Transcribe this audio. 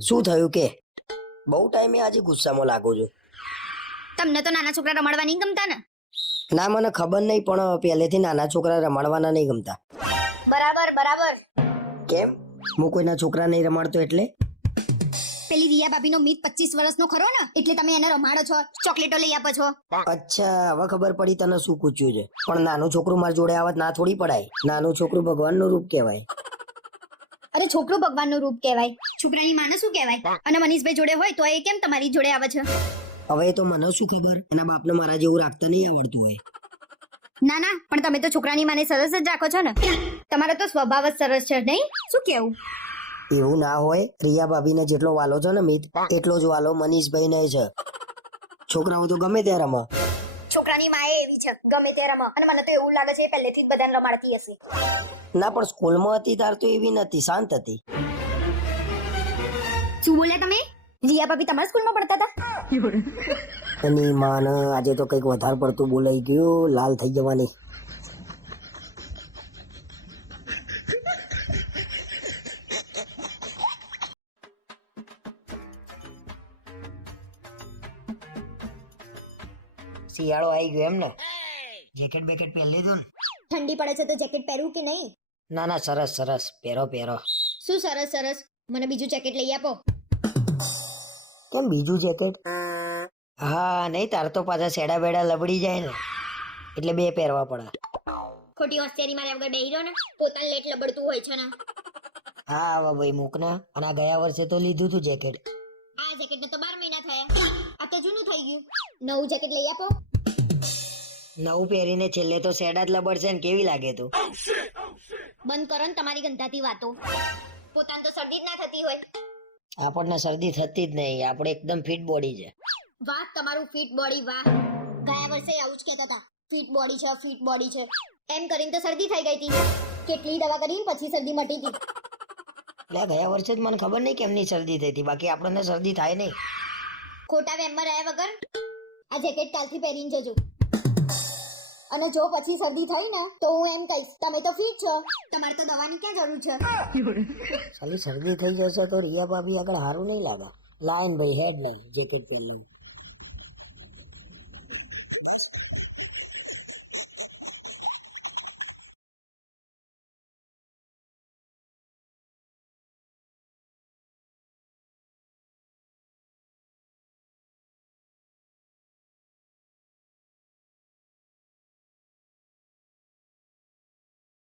શું થયું કે? બહુ ટાઈમે આજે ગુસ્સામાં લાગો છું. તમને તો નાના છોકરા રમાડવા નહીં ગમતા ને? ના મને ખબર નહીં પણ પહેલેથી નાના છોકરા રમાડવાના નહીં ગમતા. બરાબર બરાબર. કેમ? હું કોઈના છોકરા નહીં રમાડતો એટલે? પેલી રિયા ભાભીનો મિત પચીસ વર્ષનો ખરો ને? એટલે તમે એને રમાડો છો ચોકલેટો લઈ આપો છો. અચ્છા હવે ખબર પડી તને શું પૂછ્યું છે. પણ નાનું છોકરું મારી જોડે આવત ના થોડી પડાય. નાનું છોકરું ભગવાનનું રૂપ કહેવાય. અરે છોકરું ભગવાનનું રૂપ કહેવાય. છોકરાની માને શું કહેવાય? અને મનીષભાઈ જોડે હોય તો એ કેમ તમારી જોડે આવે છે? હવે એ તો મને શું ખબર? એના બાપને મારા જેવું રાખતા નહીં આવડતું હોય. ના ના પણ તમે તો છોકરાની માને સરસ જ રાખો છો ને. તમારો તો સ્વભાવ જ સરસ છે નહીં? શું કેવું? એવું ના હોય. રિયા ભાભીને જેટલો વાલો છે ને મિત એટલો જ વાલો મનીષભાઈ ને છે. છોકરાઓ તો ગમે ત્યાં રમા. છોકરાની માએ એવી છે ગમે તે રમો. અને મને તો એવું લાગે છે એ પહેલેથી જ બધાને રમાડતી હશે. ના પણ સ્કૂલમાં હતી તાર તો એવી નથી શાંત હતી. શું બોલ્યા તમે? રિયા ભાભી તમારા સ્કૂલમાં ભણતા હતા? એની માને આજે તો કંઈક વધારે પડતું બોલાઈ ગયું લાલ થઈ જવાની. શિયાળો આવી ગયો એમ ને? જેકેટ બેકેટ પહેરી લીધું ને? ઠંડી પડે છે તો જેકેટ પહેરું કે નહીં? ના ના સરસ સરસ. પહેરો પહેરો. શું સરસ સરસ? મને બીજું જેકેટ લઈ આપો. કેમ બીજું જેકેટ? હા નહીં તાર તો પાછા સેડા બેડા લબડી જાય ને. એટલે બે પહેરવા પડે. ખોટી હોશિયારી મારે વગર બેહી રહ્યો ને પોતાને લેટ લબડતું હોય છે ને. હા આવા ભાઈ મૂક ને. અને આ ગયા વર્ષે તો લીધું તું જેકેટ. આ જેકેટને તો બાર મહિના થયા. આ તો જૂનું થઈ ગયું. નવું જેકેટ લઈ આપો. નવું પહેરીને છેલ્લે તો સેડા જ લબડશે ને કેવી લાગે તું? બંધ કરો ને તમારી ગંધાતી વાતો. પોતાને તો શરદી જ ના થતી હોય. આપણને શરદી થતી જ નહીં. આપણે એકદમ ફિટ બોડી છે. વાહ તમારું ફિટ બોડી વાહ. ગયા વર્ષે આવું જ કહેતા હતા. ફિટ બોડી છે ફિટ બોડી છે. એમ કરીને તો શરદી થઈ ગઈ હતી. કેટલી દવા કરીને પછી શરદી મટી હતી. એટલે ગયા વર્ષે જ મને ખબર નહીં કેમની શરદી થઈ હતી. બાકી આપણને શરદી થાય નહીં. ખોટા વેમમાં રહ્યા વગર આ જેકેટ કાલથી પહેરીને જજો. અને જો પછી શરદી થઈ ને, તો હું એમ કહીશ, તમે તો ફિટ છો, તમારે તો દવાની ક્યાં જરૂર છે? સાલી, શરદી થઈ જશે તો રિયા ભાભી આગળ સારું નહીં લાગે. લાયન ભાઈ હેડ ના જેકેટ પહેર લઉં. બસ.